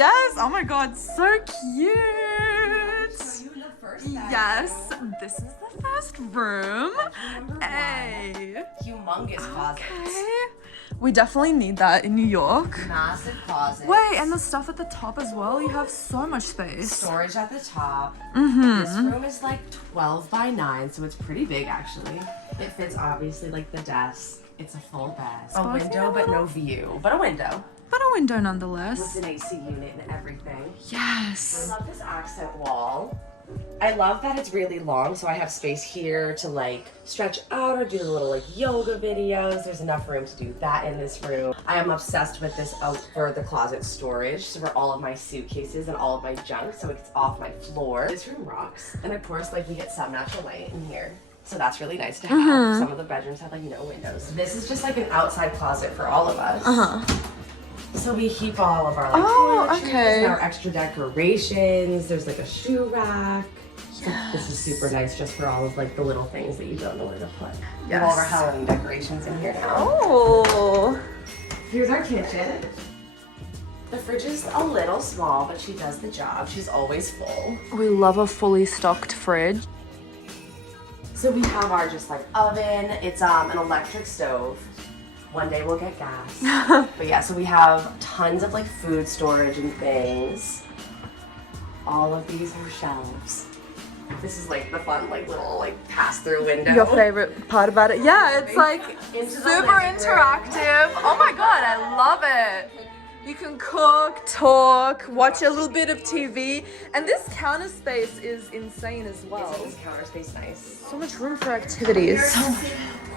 Yes. Oh my god, so cute. Yes, this is the first room. Hey. Humongous closet. Okay. We definitely need that in New York. Massive closet. Wait, and the stuff at the top as well. You have so much space. Storage at the top. Mm-hmm. This room is like 12 by 9, so it's pretty big actually. It fits obviously like the desk. It's a full bed. A window, but no view. But a window. But a window nonetheless. With an AC unit and everything. Yes. I love this accent wall. I love that it's really long, so I have space here to like stretch out or do little like yoga videos. There's enough room to do that in this room. I am obsessed with this for the closet storage, so for all of my suitcases and all of my junk, so it's off my floor. This room rocks, and of course like we get some natural light in here. So that's really nice to have. Some of the bedrooms have like no windows. This is just like an outside closet for all of us. So we keep all of our like toiletries and our extra decorations. There's like a shoe rack. Yes. This is super nice just for all of like the little things that you don't know where to put. We have all of our Halloween decorations in here now. Oh. Here's our kitchen. The fridge is a little small, but she does the job. She's always full. We love a fully stocked fridge. So we have our just like oven. It's an electric stove. One day we'll get gas. But yeah, so we have tons of like food storage and things. All of these are shelves. This is like the fun like little like pass-through window. Your favorite part about it? Yeah, it's like super interactive. Oh my god, I love it. You can cook, talk, watch a little bit of TV, and this counter space is insane as well. Isn't this counter space nice? So much room for activities.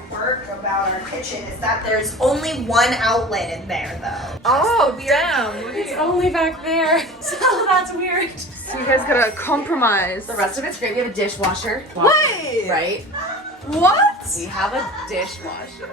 Quirk about our kitchen is that there's only one outlet in there though. Oh, damn. It's only back there, so that's weird. So you guys gotta compromise. The rest of it's great. We have a dishwasher. Wait! Right? What? We have a dishwasher.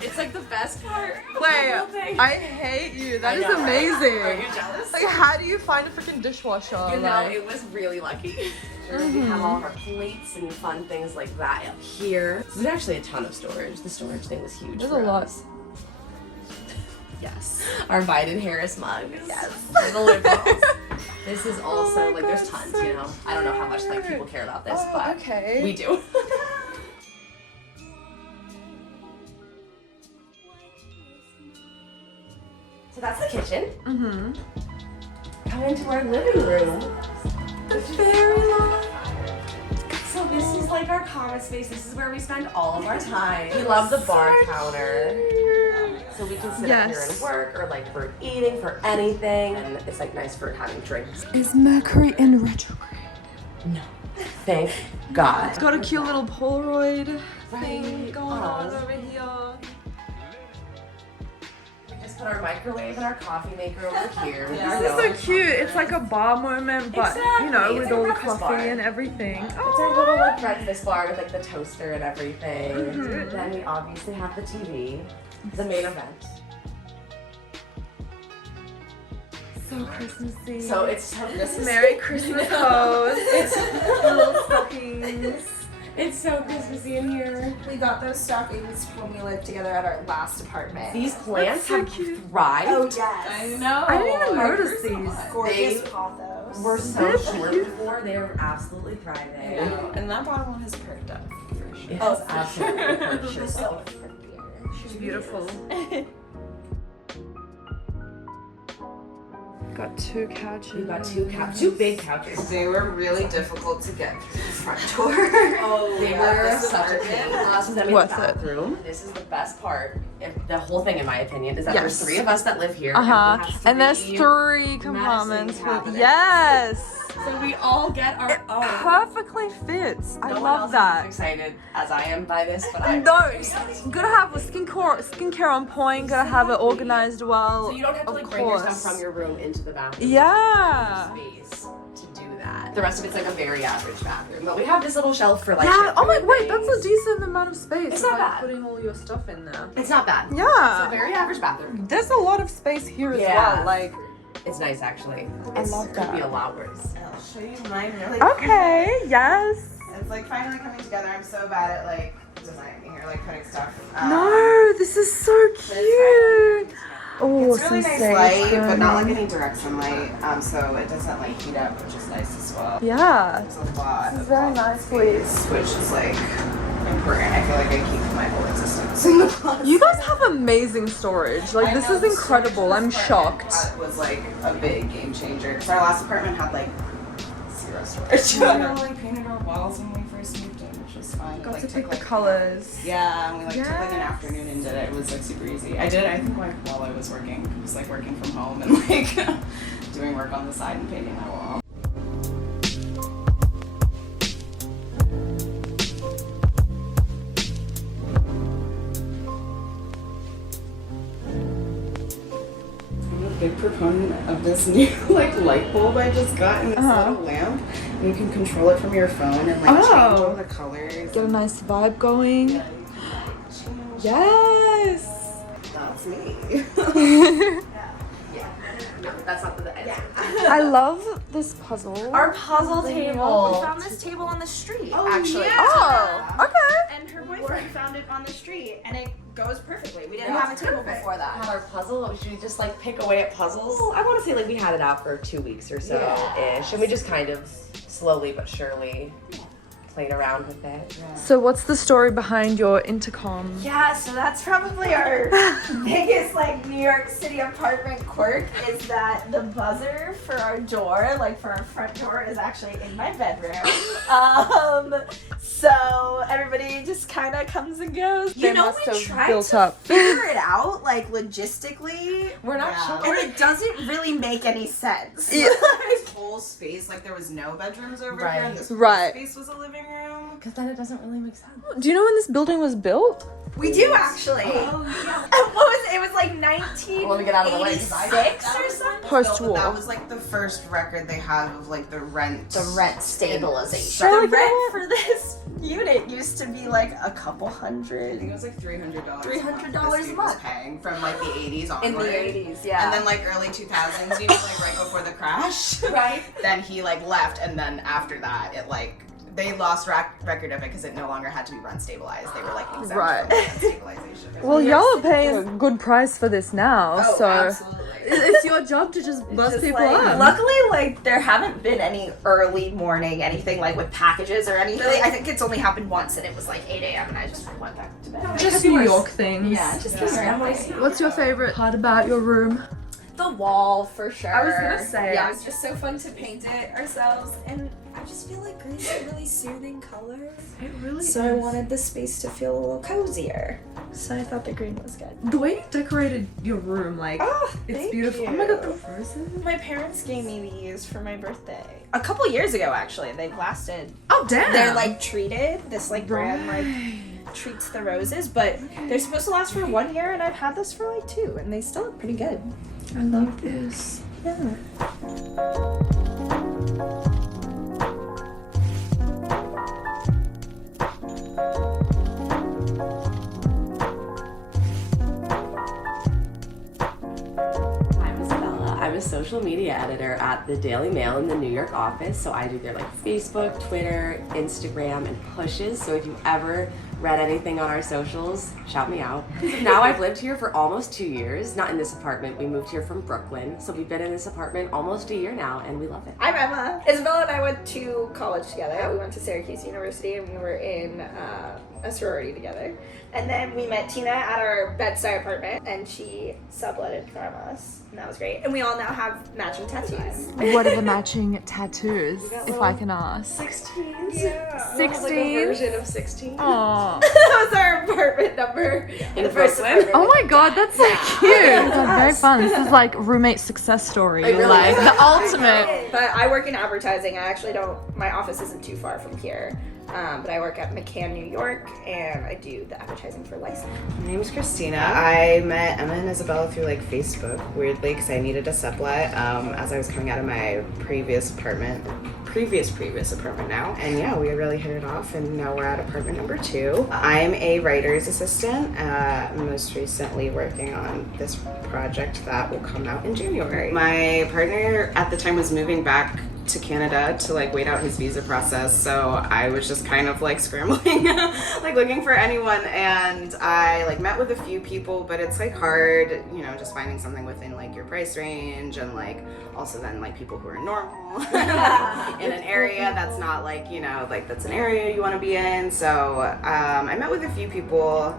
It's like the best part. Wait, I hate you. That is amazing. Are you jealous? Like, how do you find a freaking dishwasher? You know, it was really lucky. We have all of our plates and fun things like that up here. There's actually a ton of storage. The storage thing was huge. There's for a lot. us. Yes. Our Biden Harris mugs. Yes. The liberals. This is also like there's tons, you know. I don't know how much like people care about this, but okay. we do. So that's the kitchen. Come into our living room. Very long. So this is like our common space. This is where we spend all of our time. We love the bar counter. So we can sit up here and work or like for eating, for anything. And it's like nice for having drinks. Is Mercury in retrograde? No. Thank God. It's got a cute little Polaroid thing going on over here. Put our microwave and our coffee maker over here. This is so cute. It's like a bar moment, but you know, with all the coffee and everything. It's our little like breakfast bar with like the toaster and everything. Then we obviously have the TV, the main event. So Christmassy. So it's so Christmas. Merry Christmas pose. It's little stockings. It's so Christmassy in here. We got those stockings when we lived together at our last apartment. These plants so have cute. thrived. Oh yes. I know. I didn't even notice these. Gorgeous pothos. We're so short before. They are absolutely thriving. And that bottle has perked up for sure. It has absolutely perked She's up. so pretty. She's beautiful. Got two couches. We got two big couches. They were really difficult to get through the front door. They were such a pain. So then we have What's the it? bathroom. This is the best part. The whole thing, in my opinion, is that Yes. there's 3 of us that live here. And there's 3 compartments. cabinets. Yes. So we all get our It own. perfectly fits. I No one love else that. is excited as I am by this, but I'm No, very excited. gotta have a skincare on point. Gotta have it organized well. So you don't have to of like bring your course. stuff from your room into the bathroom. Yeah. Space to do that. The rest of it's like a very average bathroom, but we have this little shelf for like. Yeah. Oh my shampoo wait, things. that's a decent amount of space. It's for, not like, bad. putting all your stuff in there. It's not bad. It's a Yeah. very average bathroom. There's a lot of space here as Yeah. well. Like. It's nice actually. I love It that. could be a lot worse. I'll show you mine really Okay. Yes. It's like finally coming together. I'm so bad at like designing here, like putting stuff. No, this is so cute. Oh, It's so really some nice sage light, but not like burning. any direct sunlight, so it doesn't like heat up, which is nice as well. Yeah. There's a lot This is of very closet nicely. space, which is like important. I feel like I keep my whole existence in the closet. You guys have amazing storage. Like, I this know, is the incredible. storage I'm in this shocked. apartment was like a big game changer. Because our last apartment had like zero storage. We like painted our walls when we first moved in, which was fun. Got Like, to took, pick the like, colors. Yeah, and we like took like an Yes. afternoon and did it. It was like super easy. I did it, I think, like while I was working. I was like working from home and like doing work on the side and painting my wall. I'm a big proponent of this new like light bulb I just got in this little lamp. And you can control it from your phone and like change all the colors. Get a nice vibe going. Yeah. Yes. That's me. No, that's not the answer. I love this puzzle. Our puzzle table. We found this table on the street, Oh, actually. yeah. Oh, okay. And her boyfriend found it on the street, and it goes perfectly. We didn't Yeah, have a table perfect. before Had that. our puzzle. Should we just like pick away at puzzles? Well, I want to say like we had it out for 2 weeks or so ish, and we just kind of slowly but surely played around with it. So what's the story behind your intercom? Yeah, so that's probably our biggest like New York City apartment quirk is that the buzzer for our door, like for our front door, is actually in my bedroom. So everybody just kind of comes and goes. They You know, must we have tried built to up. figure it out, like logistically, We're not and sure. it doesn't really make any sense. Yeah. This whole space, like there was no bedrooms over here, and this whole Right. space was a living room. Because then it doesn't really make sense. Do you know when this building was built? We do actually. Oh yeah. What was it? It was like 1986 Let me get out of the way, 'cause I- or something. Post-war. That was like the first record they have of like the rent. The rent stabilization. Really? The rent for this unit used to be like a couple I think hundred. it was like $300. $300 this dude a was month. paying from like the 80s onward. In the 80s, yeah. And then like early 2000s, you know, like right before the crash. Right. Then he like left, and then after that, it like they lost record of it because it no longer had to be rent stabilized. They were like exempt Right. from rent stabilization. Well, y'all are paying a good price for this now, Oh, so absolutely. it's your job to just buzz Just, people like, up. luckily, like there haven't been any early morning anything like with packages or anything. I think it's only happened once, and it was like 8 a.m. and I just went back to bed. Just New York things. Yeah, just NYC. What's your favorite part about your room? The wall for sure. I was gonna say. Yeah, it was just so fun to paint it ourselves, and I just feel like green's a really soothing color. It really So I wanted the space to feel a little cozier. So I thought the green was good. The way you decorated your room, like, Oh, it's thank beautiful. you. Oh my god, the roses. My parents gave me these for my birthday. A couple years ago, actually. They've lasted. Oh, damn. They're like treated. This like brand like treats the roses, but they're supposed to last for 1 year, and I've had this for like 2, and they still look pretty good. I love this. Yeah. I'm Isabella. I'm a social media editor at the Daily Mail in the New York office. So I do their like Facebook, Twitter, Instagram, and pushes. So if you've ever read anything on our socials, shout me out. Now I've lived here for almost 2 years. Not in this apartment. We moved here from Brooklyn. So we've been in this apartment almost a year now, and we love it. I'm Emma. Isabella and I went to college together. We went to Syracuse University, and we were in a sorority together. And then we met Tina at our Bed-Stuy apartment, and she subletted from us, and that was great. And we all now have matching tattoos. What are the matching tattoos, if I can ask? 16s. Yeah. 16? Version of 16. Aww. That was our apartment number. In The first Brooklyn? apartment. Oh my god, that's so cute. That's very fun. This is like roommate success story. It really Like is. the ultimate. But I work in advertising. I actually don't, my office isn't too far from here. But I work at McCann, New York, and I do the advertising for License. My name is Christina. I met Emma and Isabella through like Facebook, weirdly, because I needed a sublet as I was coming out of my previous apartment now. And yeah, we really hit it off, and now we're at apartment number 2. I'm a writer's assistant, most recently working on this project that will come out in January. My partner at the time was moving back to Canada to like wait out his visa process, so I was just kind of like scrambling like looking for anyone, and I like met with a few people, but it's like hard, you know, just finding something within like your price range, and like also then like people who are normal in an area that's not like, you know, like that's an area you want to be in. So I met with a few people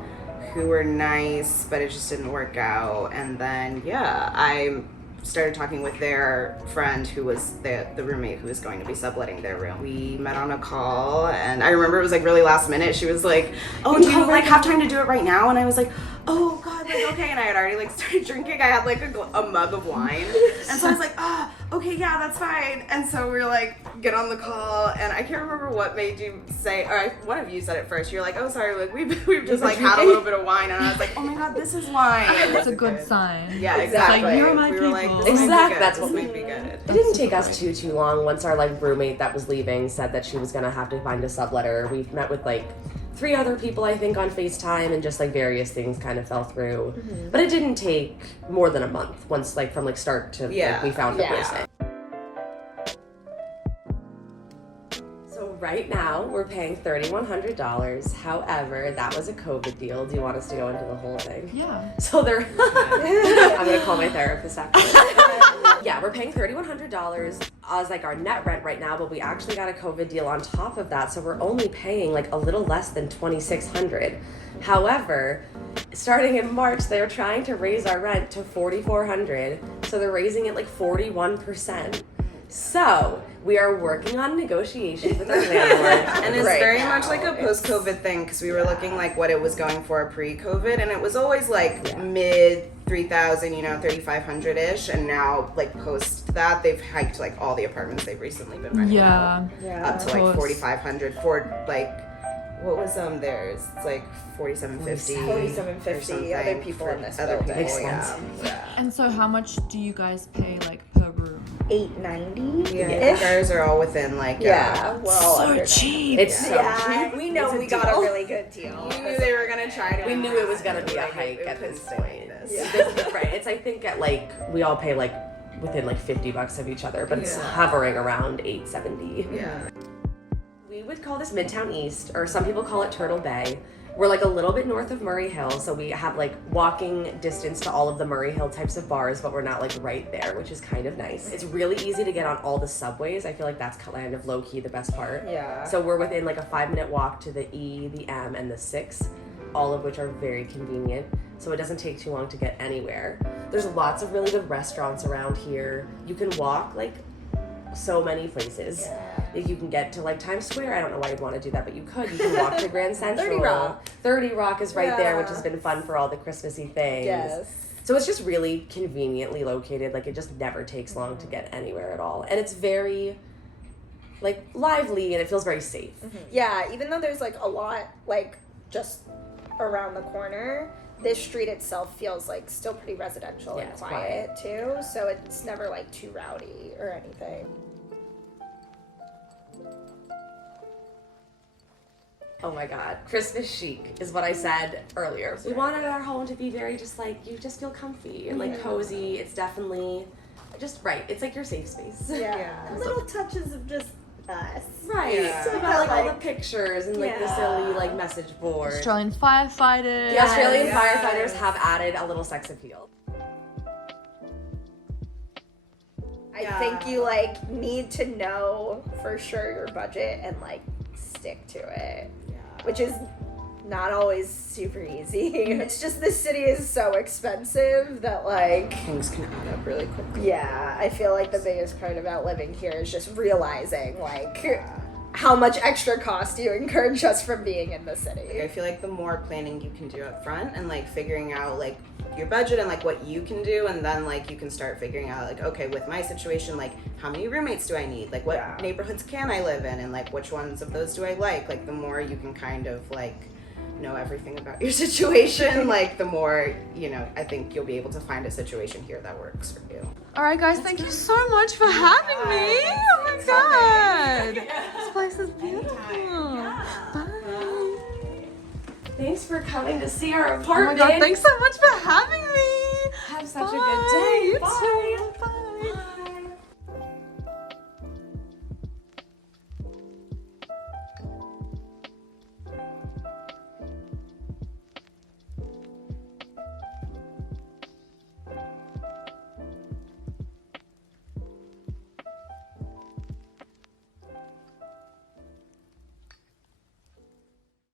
who were nice, but it just didn't work out. And then I started talking with their friend who was the roommate who was going to be subletting their room. We met on a call, and I remember it was like really last minute. She was like, "Oh, do you like have time to do it right now?" And I was like, "Oh God, like okay." And I had already like started drinking. I had like a mug of wine, and so I was like, "Ah, oh, okay, yeah, that's fine." And so we were like, get on the call, and I can't remember what made you say, or one of you said it first. You're like, "Oh, sorry, like we've just like had a little bit of wine," and I was like, "Oh my God, this is wine." It's a good sign. Yeah, exactly. Like, you're my we were like, people. this Exactly, might be good. that's what this might be good. It didn't take us too long. Once our like roommate that was leaving said that she was gonna have to find a subletter, we met with like 3 other people I think on FaceTime, and just like various things kind of fell through. But it didn't take more than a month once like from like start to like, we found a person. So right now we're paying $3,100. However, that was a COVID deal. Do you want us to go into the whole thing? Yeah. So they're I'm gonna call my therapist after this. Yeah, we're paying $3,100 as like our net rent right now, but we actually got a COVID deal on top of that, so we're only paying like a little less than $2,600. However, starting in March, they're trying to raise our rent to $4,400, so they're raising it like 41%. So we are working on negotiations with our landlord. And it's very much like a post-COVID thing, because we were looking like what it was going for pre-COVID, and it was always like mid 3,000, you know, 3,500-ish, and now like post that they've hiked like all the apartments they've recently been renting out up to like 4,500 for like what was theirs? It's like 4,750. 4,750. Other people in this other building. people, Yeah. And so how much do you guys pay like per room? $890. Yeah, I think ours are all within like we're all So under cheap. It's so cheap. We know we got a really good deal. we knew they were gonna try to. We knew it was gonna be a hike at this point. Right. It's I think at like we all pay like within like $50 of each other, but it's hovering around $870. Yeah. We would call this Midtown East, or some people call it Turtle Bay. We're like a little bit north of Murray Hill, so we have like walking distance to all of the Murray Hill types of bars, but we're not like right there, which is kind of nice. It's really easy to get on all the subways. I feel like that's kind of low-key the best part. Yeah. So we're within like a 5-minute walk to the E, the M, and the 6, all of which are very convenient. So it doesn't take too long to get anywhere. There's lots of really good restaurants around here. You can walk like so many places. If you can get to like Times Square, I don't know why you'd want to do that, but you could. You can walk to Grand Central. 30 Rock is right there, which has been fun for all the Christmassy things. Yes. So it's just really conveniently located. Like it just never takes long to get anywhere at all. And it's very like lively, and it feels very safe. Yeah, even though there's like a lot like just around the corner, this street itself feels like still pretty residential and quiet too. So it's never like too rowdy or anything. Oh my God, Christmas chic is what I said earlier. We wanted our home to be very just like, you just feel comfy and like cozy. It's definitely just right. It's like your safe space. Little touches of just us. Right. Yeah. So about like all the pictures and like the silly like message board. Australian firefighters. The Australian firefighters have added a little sex appeal. I think you like need to know for sure your budget and like stick to it. Which is not always super easy. It's just the city is so expensive that like Things can add up really quickly. yeah, I feel like the biggest part about living here is just realizing like how much extra cost you incur just from being in the city. I feel like the more planning you can do up front and like figuring out like your budget and like what you can do, and then like you can start figuring out like, okay, with my situation, like how many roommates do I need, like what neighborhoods can I live in, and like which ones of those do I like the more you can kind of like know everything about your situation, like the more, you know, I think you'll be able to find a situation here that works for you. All right, guys, thank you so much for having me. Oh my God. This place is beautiful. Bye. Thanks for coming to see our Oh my apartment. God, thanks so much for having me. Have such a Bye. good day. You Bye. too.